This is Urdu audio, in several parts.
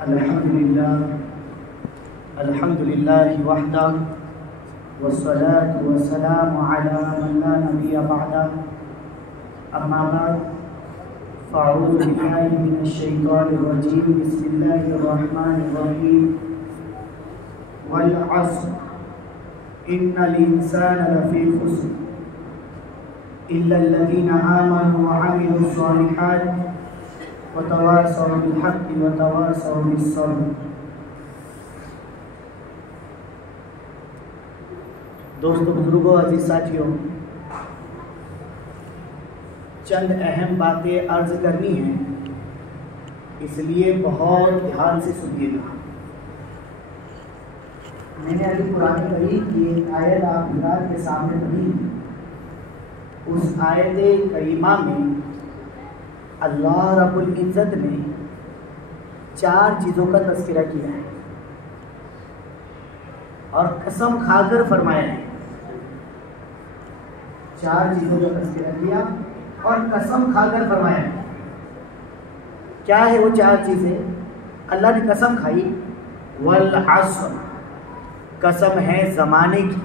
الحمد لله وحده والصلاة والسلام على من لا نبي بعده أما بعد فأعوذ بالله من الشيطان الرجيم بسم الله الرحمن الرحيم والعصر إن الإنسان لفي خسر إلا الذين آمنوا وعملوا الصالحات وتواصوا بالحق وتواصوا بالصبر۔ دوستو، بزرگوں، عزیز ساتھیوں، چند اہم باتیں عرض کرنی ہیں، اس لیے بہت دھیان سے سنیے گا۔ میں نے ابھی قرآن کریم کی ایک آیت آپ حضرات کے سامنے پڑھی۔ اس آیت کریمہ میں اللہ رب العزت نے 4 چیزوں کا تذکرہ کیا ہے اور قسم کھا کر فرمایا ہے۔ 4 چیزوں کا تذکرہ کیا اور قسم کھا کر فرمایا ہے۔ کیا ہے وہ 4 چیزیں؟ اللہ نے قسم کھائی، والعصر، قسم ہے زمانے کی،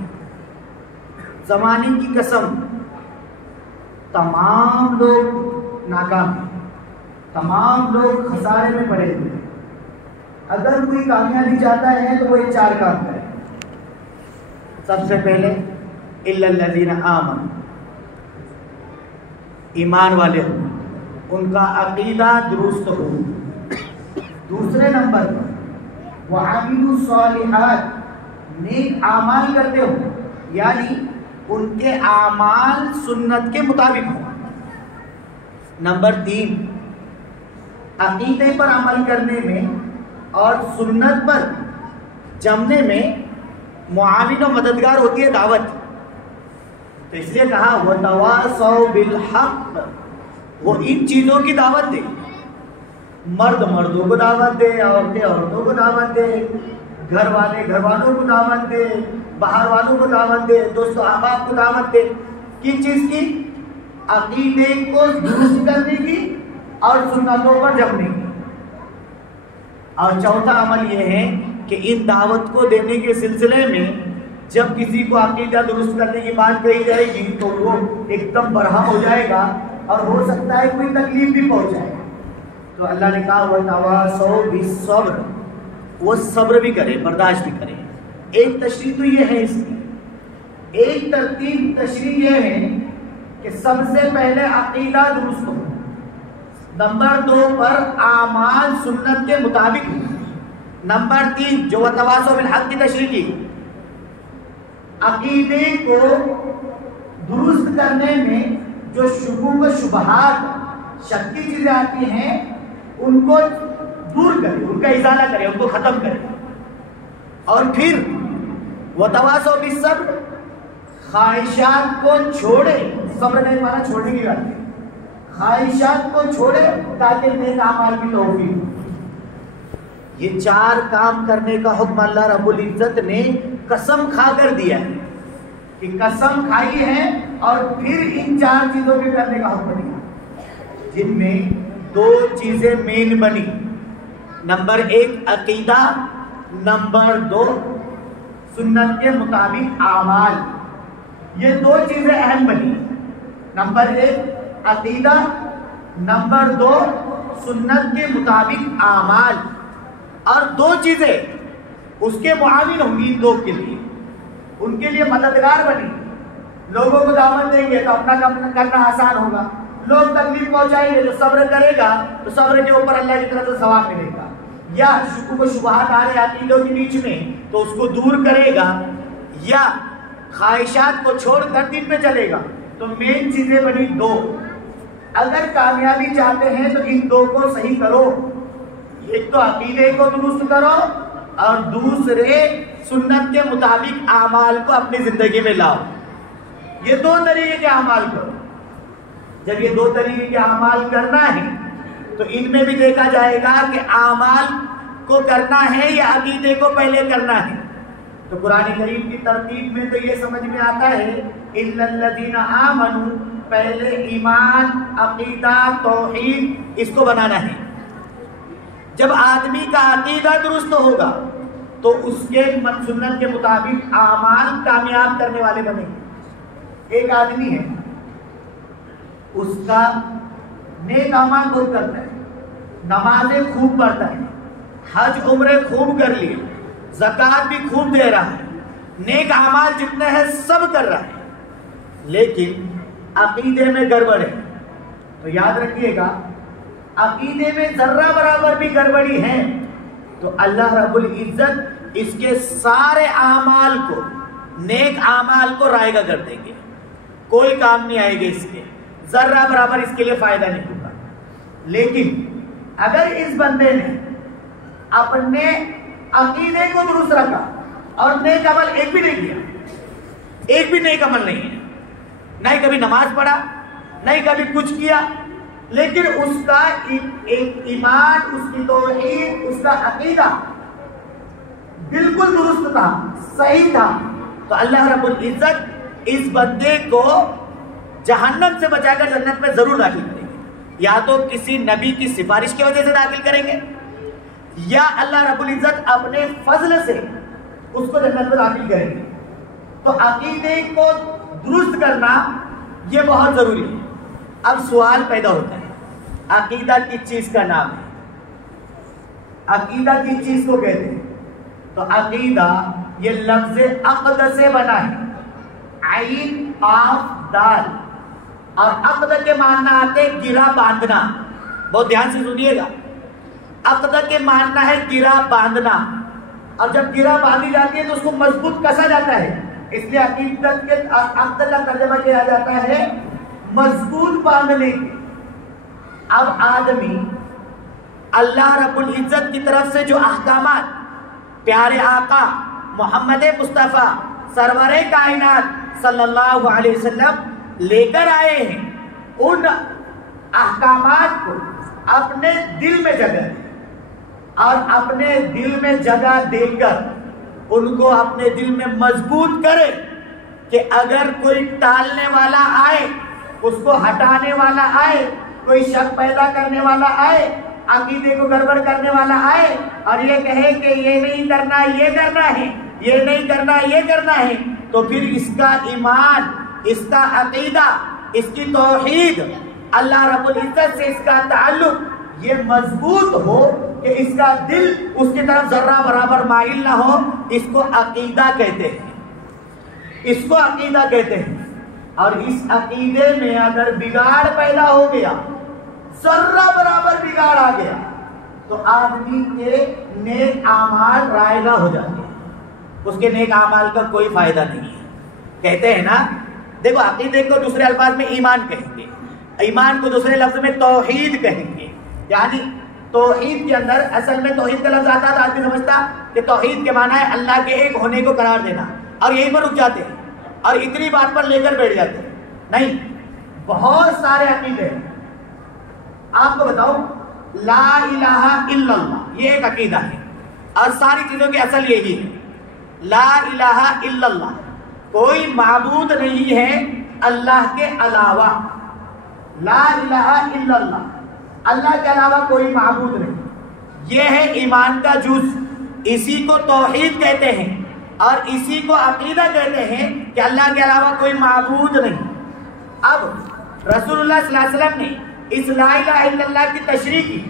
زمانے کی قسم۔ تمام لوگ ناکام ہیں، تمام لوگ خسارے میں پڑے ہوئے ہیں۔ اگر کوئی کامیابی چاہتا ہے تو وہ یہ 4 کام کرے۔ سب سے پہلے الا الذین آمنوا، ایمان والے ہوں، ان کا عقیدہ درست ہو۔ دوسرے نمبر پر وعملوا الصالحات، نیک اعمال کرتے ہو، یعنی ان کے اعمال سنت کے مطابق ہوں۔ نمبر 3، عقیدے پر عمل کرنے میں اور سنت پر جمنے میں معاون و مددگار ہوتی ہے دعوت۔ تو اس لیے کہا وَتَوَاصَوْا بِالْحَقِّ، وہ ان چیزوں کی دعوت دے۔ مرد مردوں کو دعوت دے، عورتیں عورتوں کو دعوت دے، گھر والے گھر والوں کو دعوت دے، باہر والوں کو دعوت دے، دوست احباب کو دعوت دے۔ کس چیز کی؟ عقیدے کو درست کرنے کی اور سنتوں پر جمنے کی۔ اور چوتھا عمل یہ ہے کہ ان دعوت کو دینے کے سلسلے میں جب کسی کو عقیدہ درست کرنے کی بات کہی جائے گی تو وہ ایک دم برہم ہو جائے گا اور ہو سکتا ہے کوئی تکلیف بھی پہنچ جائے گا۔ تو اللہ نے کہا وَتَوَاصَوْا بِالصَّبْرِ، وہ صبر بھی کرے، برداشت بھی کرے۔ ایک تشریح تو یہ ہے اس کی، ایک ترتیب تشریح یہ ہے کہ سب سے پہلے عقیدہ درست ہو، نمبر 2 پر اعمال سنت کے مطابق ہو، نمبر 3 جو وتواصوا بالحق کی تشریح کی، عقیدے کو درست کرنے میں جو شکوک و شبہات شک کی چیزیں آتی ہیں ان کو دور کرے، ان کا ازالہ کرے، ان کو ختم کرے۔ اور پھر وتواصوا بالصبر، خواہشات کو چھوڑے، صبر نہیں مانا چھوڑنے کی بات ہے، خواہشات کو چھوڑے تاکہ نیک اعمال کی توفیق ہو۔ یہ 4 کام کرنے کا حکم اللہ رب العزت نے قسم کھا کر دیا ہے، کہ قسم کھائی ہے اور پھر ان 4 چیزوں کے کرنے کا حکم دیا، جن میں 2 چیزیں مین بنی۔ نمبر 1 عقیدہ، نمبر 2 سنت کے مطابق اعمال۔ یہ 2 چیزیں اہم بنی، نمبر 1 عقیدہ، نمبر 2 سنت کے مطابق اعمال۔ اور 2 چیزیں اس کے معاون ہوں گی، ان 2 کے لیے، ان کے لیے مددگار بنی۔ لوگوں کو دعوت دیں گے تو اپنا کام کرنا آسان ہوگا، لوگ تکلیف پہنچائیں گے، جو صبر کرے گا تو صبر کے اوپر اللہ کی طرف سے ثواب ملے گا۔ یا شکوک و شبہات آ رہے عقیدوں کے بیچ میں تو اس کو دور کرے گا، یا خواہشات کو چھوڑ کر دین پہ چلے گا۔ تو مین چیزیں بنی 2۔ اگر کامیابی چاہتے ہیں تو ان 2 کو صحیح کرو، ایک تو عقیدے کو درست کرو اور دوسرے سنت کے مطابق اعمال کو اپنی زندگی میں لاؤ۔ یہ 2 طریقے کے اعمال کرو۔ جب یہ 2 طریقے کے اعمال کرنا ہے تو ان میں بھی دیکھا جائے گا کہ اعمال کو کرنا ہے یا عقیدے کو پہلے کرنا ہے۔ تو قرآن کریم کی ترتیب میں تو یہ سمجھ میں آتا ہے اِلَّا الَّذِينَ آمَنُوا، پہلے ایمان، عقیدہ، توحید اس کو بنانا ہے۔ جب آدمی کا عقیدہ درست ہوگا تو اس کے سنت کے مطابق اعمال کامیاب کرنے والے بنے گے۔ ایک آدمی ہے، اس کا نیک اعمال بہت کرتا ہے، نمازیں خوب پڑھتا ہے، حج عمرے خوب کر لیے، زکوٰۃ بھی خوب دے رہا ہے، نیک اعمال جتنے ہیں سب کر رہا ہے، لیکن عقیدے میں گڑبڑ ہے۔ تو یاد رکھیے گا، عقیدے میں ذرہ برابر بھی گڑبڑی ہے تو اللہ رب العزت اس کے سارے اعمال کو، نیک اعمال کو رائگاں کر دیں گے، کوئی کام نہیں آئے گا، اس کے ذرہ برابر اس کے لیے فائدہ نہیں ہوگا۔ لیکن اگر اس بندے نے اپنے عقیدے کو درست رکھا اور نیک عمل ایک بھی نہیں کیا، ایک بھی نیک عمل نہیں ہے، نہ ہی کبھی نماز پڑھا، نہ ہی کبھی کچھ کیا، لیکن اس کا ایک ایمان، اس کی توحید، اس کا عقیدہ بالکل درست تھا، صحیح تھا، تو اللہ رب العزت اس بندے کو جہنم سے بچا کر جنت میں ضرور داخل کریں گے۔ یا تو کسی نبی کی سفارش کی وجہ سے داخل کریں گے، یا اللہ رب العزت اپنے فضل سے اس کو جنت میں داخل کریں گے۔ تو عقیدے کو درست کرنا یہ بہت ضروری ہے۔ اب سوال پیدا ہوتا ہے، عقیدہ کس چیز کا نام ہے؟ عقیدہ کس چیز کو کہتے ہیں؟ تو عقیدہ یہ لفظ عقد سے بنا ہے، عین قاف دال، اور عقد کے معنی آتے گرہ باندھنا۔ بہت دھیان سے سنیے گا، عقد کے معنی ہے گرہ باندھنا، اور جب گرہ باندھی جاتی ہے تو اس کو مضبوط کسا جاتا ہے، اس لیے عقیدت کے عقد کا ترجمہ کیا جاتا ہے مضبوط باندھنے کے۔ اب آدمی اللہ رب العزت کی طرف سے جو احکامات پیارے آقا محمد مصطفیٰ سرور کائنات صلی اللہ علیہ وسلم لے کر آئے ہیں، ان احکامات کو اپنے دل میں جگہ دیں، اور اپنے دل میں جگہ دے کر ان کو اپنے دل میں مضبوط کرے کہ اگر کوئی ٹالنے والا آئے، اس کو ہٹانے والا آئے، کوئی شک پیدا کرنے والا آئے، عقیدے کو گڑبڑ کرنے والا آئے اور یہ کہے کہ یہ نہیں کرنا یہ کرنا ہے، یہ نہیں کرنا یہ کرنا ہے، تو پھر اس کا ایمان، اس کا عقیدہ، اس کی توحید، اللہ رب العزت سے اس کا تعلق یہ مضبوط ہو کہ اس کا دل اس کی طرف ذرہ برابر مائل نہ ہو، اس کو عقیدہ کہتے ہیں، اس کو عقیدہ کہتے ہیں۔ اور اس عقیدے میں اگر بگاڑ پیدا ہو گیا، ذرہ برابر بگاڑ آ گیا، تو آدمی کے نیک اعمال رائگاں ہو جاتے ہیں، اس کے نیک اعمال کا کوئی فائدہ نہیں ہے۔ کہتے ہیں نا، دیکھو عقیدے کو دوسرے الفاظ میں ایمان کہیں گے، ایمان کو دوسرے لفظ میں توحید کہیں گے، یعنی توحید کے اندر اصل میں توحید کا لفظ آتا تو آدمی سمجھتا کہ توحید کے معنی ہے اللہ کے ایک ہونے کو قرار دینا، اور یہیں پر رک جاتے ہیں اور اتنی بات پر لے کر بیٹھ جاتے ہیں۔ نہیں، بہت سارے عقیدے ہیں۔ آپ کو بتاؤ، لا الہ الا اللہ یہ ایک عقیدہ ہے، اور ساری چیزوں کی اصل یہی ہے، لا الہ الا اللہ، کوئی معبود نہیں ہے اللہ کے علاوہ، لا الہ الا اللہ، اللہ کے علاوہ کوئی معبود نہیں، یہ ہے ایمان کا جز، اسی کو توحید کہتے ہیں اور اسی کو عقیدہ کہتے ہیں کہ اللہ کے علاوہ کوئی معبود نہیں۔ اب رسول اللہ صلی اللہ علیہ وسلم نے اس لا الہ الا اللہ کی تشریح کی،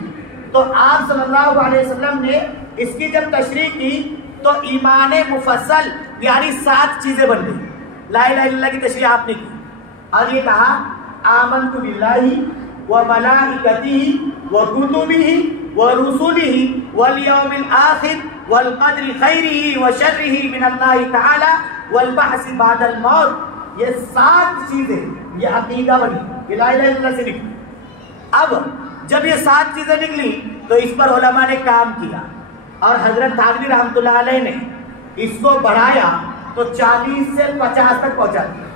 تو آپ صلی اللہ علیہ وسلم نے اس کی جب تشریح کی تو ایمان مفصل یعنی 7 چیزیں بن گئی۔ لا الہ الا اللہ کی تشریح آپ نے کی اور یہ کہا آمنت باللہ وملائکتہ وکتبہ ورسلہ والیوم الآخر والقدر خیرہ وشرہ من اللہ تعالی والبعث بعد الموت، یہ 7 چیزیں یہ عقیدہ بنی، یہ لا الہ الا اللہ سے نکلی۔ اب جب یہ 7 چیزیں نکلی تو اس پر علماء نے کام کیا اور حضرت تھانوی رحمۃ اللہ علیہ نے اس کو بڑھایا تو 40 سے 50 تک پہنچا دیا۔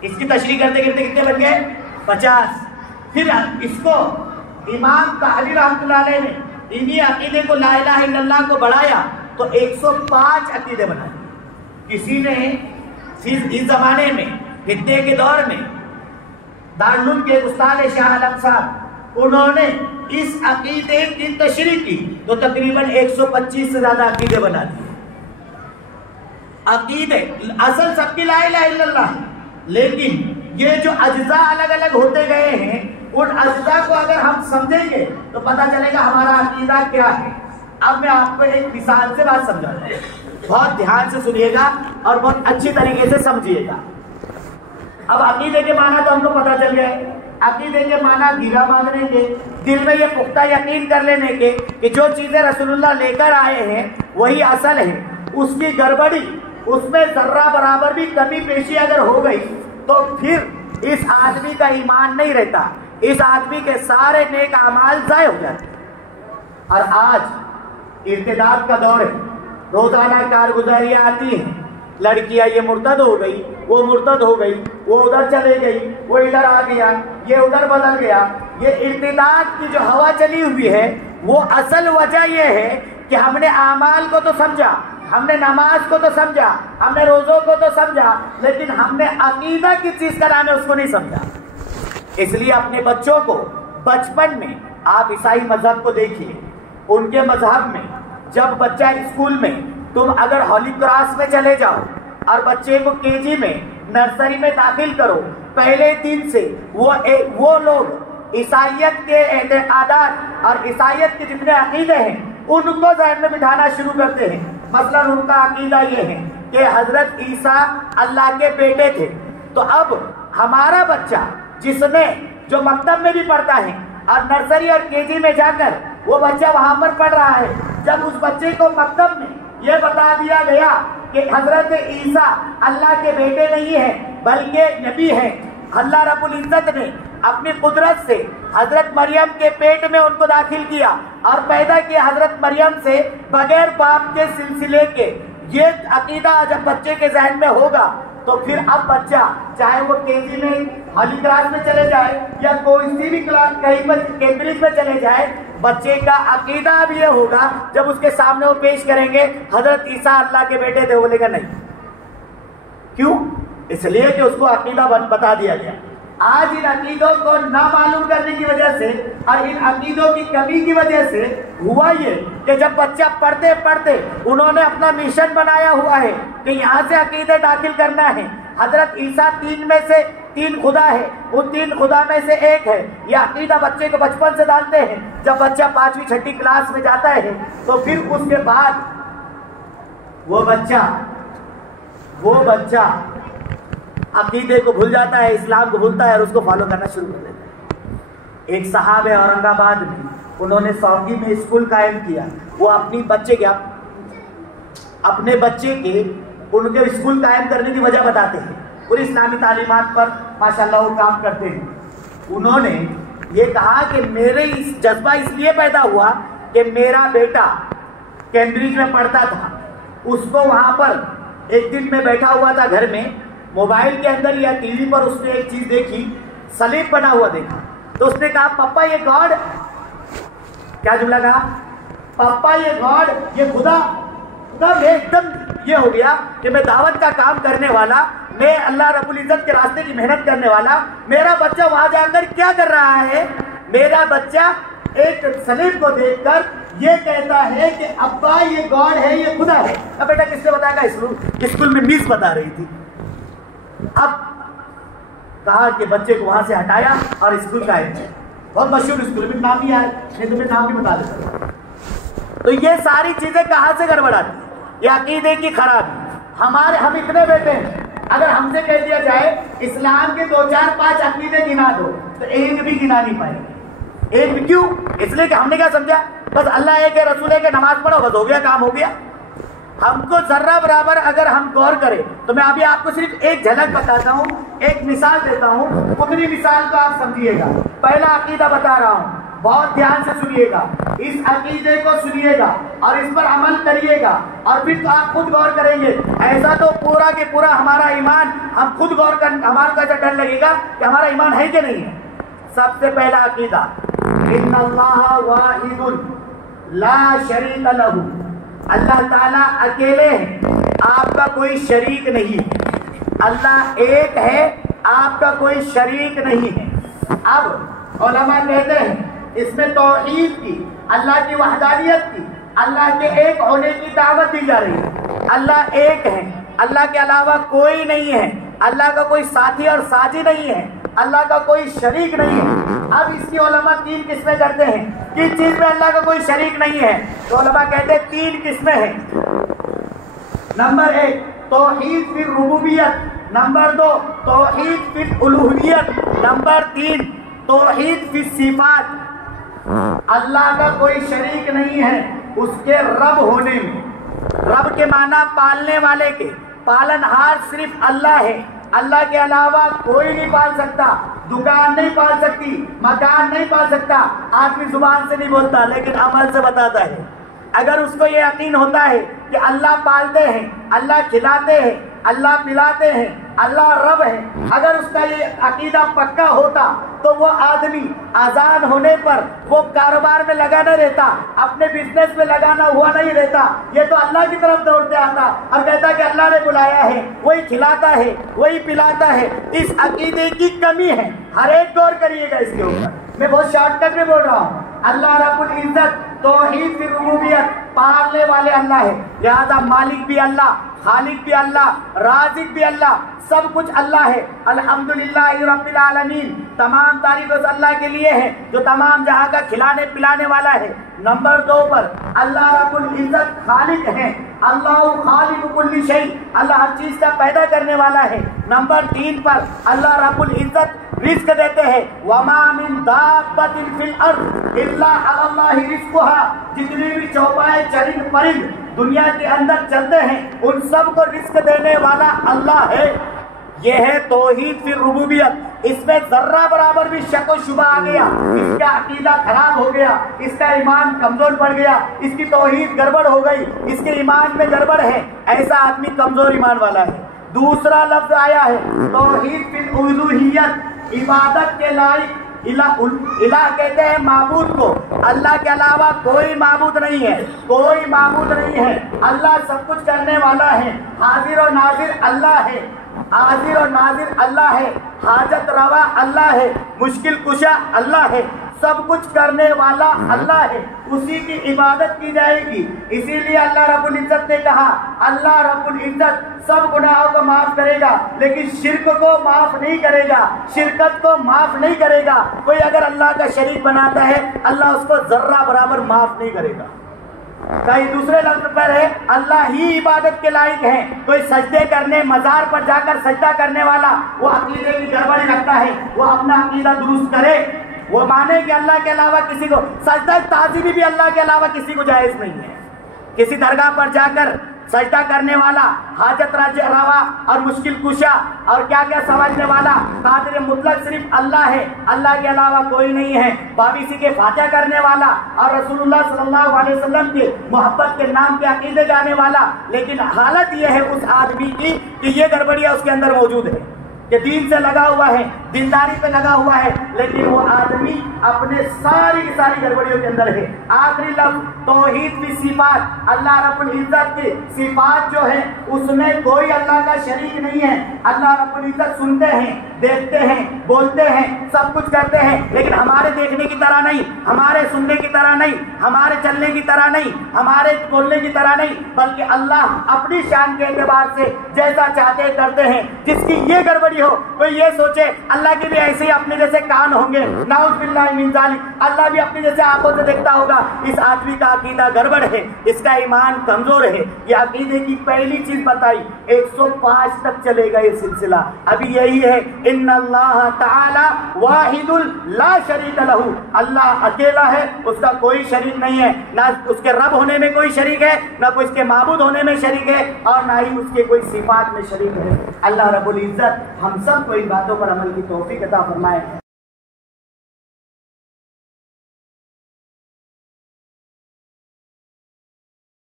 اس کی تشریح کرتے کرتے کتنے بن گئے؟ 50۔ پھر اس کو امام طحاوی رحمۃ اللہ علیہ نے انہی عقیدے کو لا الہ الا اللہ کو بڑھایا تو 105 عقیدے بنا دیے۔ کسی نے اس زمانے میں فتنے کے دور میں دارالعلوم کے استاد شاہ عالم صاحب انہوں نے اس عقیدے کی تشریح کی تو تقریباً 125 سے زیادہ عقیدے بنا دیے. عقیدے اصل سب کی لا الہ الا اللہ ہے، لیکن یہ جو اجزاء الگ الگ ہوتے گئے ہیں ان اجزاء کو اگر ہم سمجھیں گے تو پتہ چلے گا ہمارا عقیدہ کیا ہے. اب میں آپ کو ایک مثال سے بات سمجھاتا ہوں، بہت دھیان سے سنیے گا اور بہت اچھی طریقے سے سمجھیے گا. اب عقیدے کے معنی تو ہم کو پتہ چل گئے. عقیدے کے معنی گرہ باندھنے کے، دل میں یہ پختہ یقین کر لینے کے کہ جو چیزیں رسول اللہ لے کر آئے ہیں وہی اصل ہے. اس کی گڑبڑی، اس میں ذرہ برابر بھی کمی بیشی اگر ہو گئی تو پھر اس آدمی کا ایمان نہیں رہتا، اس آدمی کے سارے نیک اعمال ضائع ہو جاتے. اور آج ارتداد کا دور ہے، روزانہ کارگزاریاں آتی ہیں، لڑکیاں یہ مرتد ہو گئی، وہ مرتد ہو گئی، وہ ادھر چلے گئی، وہ ادھر آ گیا، یہ ادھر بدل گیا. یہ ارتداد کی جو ہوا چلی ہوئی ہے وہ اصل وجہ یہ ہے کہ ہم نے اعمال کو تو سمجھا، ہم نے نماز کو تو سمجھا، ہم نے روزوں کو تو سمجھا، لیکن ہم نے عقیدہ کی چیز کا نام ہے اس کو نہیں سمجھا. اس لیے اپنے بچوں کو بچپن میں آپ عیسائی مذہب کو دیکھیے، ان کے مذہب میں جب بچہ اسکول میں تم اگر ہولی کراس میں چلے جاؤ اور بچے کو کے جی میں نرسری میں داخل کرو، پہلے دن سے وہ لوگ عیسائیت کے اعتقادات اور عیسائیت کے جتنے عقیدے ہیں ان کو ذہن میں بٹھانا شروع کرتے ہیں. مثلا ان کا عقیدہ یہ ہے کہ حضرت عیسیٰ اللہ کے بیٹے تھے. تو اب ہمارا بچہ جس نے جو مکتب میں بھی پڑھتا ہے اور نرسری اور کے جی میں جا کر وہ بچہ وہاں پر پڑھ رہا ہے، جب اس بچے کو مکتب میں یہ بتا دیا گیا کہ حضرت عیسیٰ اللہ کے بیٹے نہیں ہیں بلکہ نبی ہیں، اللہ رب العزت نے اپنی قدرت سے حضرت مریم کے پیٹ میں ان کو داخل کیا اور پیدا کیا حضرت مریم سے بغیر باپ کے سلسلے کے، یہ عقیدہ جب بچے کے ذہن میں ہوگا تو پھر اب بچہ چاہے وہ کے جی میں ہولی کلاس میں چلے جائے یا کوئی سی بھی کلاس کہیں پر کیمبرج میں چلے جائے، بچے کا عقیدہ اب یہ ہوگا جب اس کے سامنے وہ پیش کریں گے حضرت عیسیٰ اللہ کے بیٹے تھے، وہ بولے گا نہیں. کیوں؟ اس لیے کہ اس کو عقیدہ بتا دیا گیا. آج ان عقیدوں کو نہ معلوم کرنے کی وجہ سے اور ان عقیدوں کی کمی کی وجہ سے ہوا یہ کہ جب بچہ پڑھتے پڑھتے انہوں نے اپنا مشن بنایا ہوا ہے کہ یہاں سے عقیدے داخل کرنا ہے. حضرت عیسیٰ 3 میں سے 3 خدا ہے، ان 3 خدا میں سے ایک ہے. یہ عقیدہ بچے کو بچپن سے ڈالتے ہیں. جب بچہ 5ویں 6ٹھی کلاس میں جاتا ہے تو پھر اس کے بعد وہ بچہ عقیدے کو بھول جاتا ہے، اسلام کو بھولتا ہے اور اس کو فالو کرنا شروع کر دیتا ہے. ایک صاحب ہے اورنگ آباد میں، انہوں نے سوگی میں اسکول قائم کیا. وہ اپنے بچے کے ان کے اسکول قائم کرنے کی وجہ بتاتے ہیں، پوری اسلامی تعلیمات پر ماشاءاللہ وہ کام کرتے ہیں. انہوں نے یہ کہا کہ میرے جذبہ اس لیے پیدا ہوا کہ میرا بیٹا کیمبرج میں پڑھتا تھا، اس کو وہاں پر ایک دن میں بیٹھا ہوا تھا گھر میں، موبائل کے اندر یا ٹی وی پر اس نے ایک چیز دیکھی، صلیب بنا ہوا دیکھا. تو اس نے کہا پپا یہ گاڈ، کیا جملہ کہا؟ پپا یہ گاڈ، یہ خدا. میں ایک دم یہ ہو گیا کہ میں دعوت کا کام کرنے والا، میں اللہ رب العزت کے راستے کی محنت کرنے والا، میرا بچہ وہاں جا کر کیا کر رہا ہے؟ میرا بچہ ایک صلیب کو دیکھ کر یہ کہتا ہے کہ ابا یہ گاڈ ہے، یہ خدا ہے. اب بیٹا کس نے بتایا گا؟ اسکول میں میس بتا رہی تھی. اب کہا کہ بچے کو وہاں سے ہٹایا اور اسکول کا ہے، بہت مشہور اسکول میں نام بھی آئے، میں تمہیں نام بھی بتا دیتا. تو یہ ساری چیزیں کہاں سے گڑبڑاتی ہیں؟ یہ عقیدے کی خرابی. ہم اتنے بیٹے ہیں، اگر ہم سے کہہ دیا جائے اسلام کے 2 4 5 عقیدے گنا دو تو ایک بھی گنا نہیں پائے گے. ایک بھی. کیوں؟ اس لیے کہ ہم نے کیا سمجھا؟ بس اللہ ایک ہے، رسول ایک ہے، نماز پڑھو، بس ہو گیا، کام ہو گیا. ہم کو ذرہ برابر اگر ہم غور کریں تو میں ابھی آپ کو صرف ایک جھلک بتاتا ہوں، ایک مثال دیتا ہوں، اتنی مثال کو آپ سمجھیے گا. پہلا عقیدہ بتا رہا ہوں، بہت دھیان سے سنیے گا. اس عقیدے کو سنیے گا اور اس پر عمل کریے گا اور پھر تو آپ خود غور کریں گے. ایسا تو پورا کہ پورا ہمارا ایمان، ہم خود غور کر، ہمارا کو ایسا ڈر لگے گا کہ ہمارا ایمان ہے کہ نہیں ہے. سب سے پہلا عقیدہ، ان اللہ واحد لا شریک لہ، اللہ تعالیٰ اکیلے ہیں، آپ کا کوئی شریک نہیں ہے. اللہ ایک ہے، آپ کا کوئی شریک نہیں ہے. اب علماء کہتے ہیں اس میں توحید کی، اللہ کی وحدانیت کی، اللہ کے ایک ہونے کی دعوت دی جا رہی ہے۔ اللہ ایک ہے، اللہ کے علاوہ کوئی نہیں ہے، اللہ کا کوئی ساتھی اور ساتھی نہیں ہے، اللہ کا کوئی شریک نہیں ہے۔ اب اس کی علماء تین قسمیں کرتے ہیں، کس چیز میں اللہ کا کوئی شریک نہیں ہے؟ تو علماء کہتے ہیں تین قسمیں ہیں۔ نمبر ایک توحید فی الربوبیت، نمبر دو توحید فی الالوہیت، نمبر تین توحید فی الصفات۔ اللہ کا کوئی شریک نہیں ہے اس کے رب ہونے میں۔ رب کے معنی پالنے والے کے، پالنہار صرف اللہ ہے، اللہ کے علاوہ کوئی نہیں پال سکتا، دکان نہیں پال سکتی، مکان نہیں پال سکتا۔ آدمی زبان سے نہیں بولتا لیکن عمل سے بتاتا ہے۔ اگر اس کو یہ یقین ہوتا ہے کہ اللہ پالتے ہیں، اللہ کھلاتے ہیں، اللہ پلاتے ہیں، اللہ رب ہے، اگر اس کا یہ عقیدہ پکا ہوتا تو وہ آدمی اذان ہونے پر وہ کاروبار میں لگا نہ رہتا، اپنے بزنس میں لگانا ہوا نہیں رہتا، یہ تو اللہ کی طرف دوڑتے آتا اور کہتا کہ اللہ نے بلایا ہے، وہی کھلاتا ہے، وہی پلاتا ہے۔ اس عقیدے کی کمی ہے، ہر ایک غور کریے گا اس کے اوپر۔ میں بہت شارٹ کٹ میں بول رہا ہوں۔ اللہ رب العزت توحید فی الربوبیت، پالنے والے اللہ ہے، لہذا مالک بھی اللہ، خالق بھی اللہ، رازق بھی اللہ، سب کچھ اللہ ہے۔ الحمدللہ رب العالمین، تمام تعریف اس اللہ کے لیے ہے جو تمام جہاں کا کھلانے پلانے والا ہے۔ نمبر دو پر اللہ رب العزت خالق ہے، اللہ خالق کل شیء، اللہ ہر چیز کا پیدا کرنے والا ہے۔ نمبر تین پر اللہ رب العزت رزق دیتے ہیں، وما من دابۃ فی الارض الا علی اللہ رزقها، جتنی بھی چوپائے چرند پرند دنیا کے اندر چلتے ہیں ان سب کو رزق دینے والا اللہ ہے۔ یہ ہے توحید فی الربوبیت۔ اس میں ذرہ برابر بھی شک و شبہ آ گیا، اس کا عقیدہ خراب ہو گیا، اس کا ایمان کمزور پڑ گیا، اس کی توحید گڑبڑ ہو گئی، اس کے ایمان میں گڑبڑ ہے، ایسا آدمی کمزور ایمان والا ہے۔ دوسرا لفظ آیا ہے توحید فی الالوہیت، عبادت کے لائق الہ کہتے ہیں معبود کو، اللہ کے علاوہ کوئی معبود نہیں ہے، کوئی معبود نہیں ہے، اللہ سب کچھ کرنے والا ہے، حاضر و ناظر اللہ ہے، حاضر و ناظر اللہ ہے، حاجت روا اللہ ہے، مشکل کشا اللہ ہے، سب کچھ کرنے والا اللہ ہے، اسی کی عبادت کی جائے گی۔ اسی لیے اللہ رب العزت نے کہا اللہ رب العزت سب گناہوں کو معاف کرے گا لیکن شرک کو معاف نہیں کرے گا، شرکت کو معاف نہیں کرے گا۔ کوئی اگر اللہ کا شریک بناتا ہے اللہ اس کو ذرہ برابر معاف نہیں کرے گا۔ کئی دوسرے لفظ پر ہے اللہ ہی عبادت کے لائق ہے۔ کوئی سجدے کرنے مزار پر جا کر سجدہ کرنے والا وہ عقیدے کی گڑبڑی رکھتا ہے، وہ اپنا عقیدہ درست کرے، وہ مانے کہ اللہ کے علاوہ کسی کو سجدہ تعظیمی بھی اللہ کے علاوہ کسی کو جائز نہیں ہے۔ کسی درگاہ پر جا کر سجدہ کرنے والا، حاجت روا اور مشکل کشا اور کیا کیا سمجھنے والا، قادر مطلق صرف اللہ ہے، اللہ کے علاوہ کوئی نہیں ہے، باویسی کے فاتحہ کرنے والا اور رسول اللہ صلی اللہ علیہ وسلم کے محبت کے نام کے عقیدے جانے والا، لیکن حالت یہ ہے اس آدمی کی کہ یہ گڑبڑیاں اس کے اندر موجود ہے کہ دین سے لگا ہوا ہے، دینداری پہ لگا ہوا ہے، لیکن وہ آدمی اپنے ساری کی ساری گڑبڑیوں کے اندر ہے۔ آخری لفظ توحید فی صفات، اللہ رب العزت کی صفات جو ہے اس میں کوئی اللہ کا شریک نہیں ہے۔ اللہ رب العزت سنتے ہیں، دیکھتے ہیں، بولتے ہیں، سب کچھ کرتے ہیں، لیکن ہمارے دیکھنے کی طرح نہیں، ہمارے سننے کی طرح نہیں، ہمارے چلنے کی طرح نہیں، ہمارے بولنے کی طرح نہیں، بلکہ اللہ اپنی شان کے اعتبار سے جیسا چاہتے کرتے ہیں۔ جس کی یہ گڑبڑی ہو کوئی یہ سوچے اللہ کے بھی ایسے ہی اپنے جیسے کان ہوں گے، نعوذ باللہ من ذالک، اللہ بھی اپنے جیسے آنکھوں سے دیکھتا ہوگا، اس آدمی کا عقیدہ گڑبڑ ہے، اس کا ایمان کمزور ہے۔ یہ عقیدے کی پہلی چیز بتائی، 105 تک چلے گا یہ سلسلہ، ابھی یہی ہے ان اللہ تعالی واحد لا شریک لہ، اللہ اکیلا ہے، اس کا کوئی شریک نہیں ہے، نہ اس کے رب ہونے میں کوئی شریک ہے، نہ کوئی اس کے معبود ہونے میں شریک ہے، اور نہ ہی اس کے کوئی صفات میں شریک ہے۔ اللہ رب العزت ہم سب کو ان باتوں پر عمل کی توفیق عطا فرمائے۔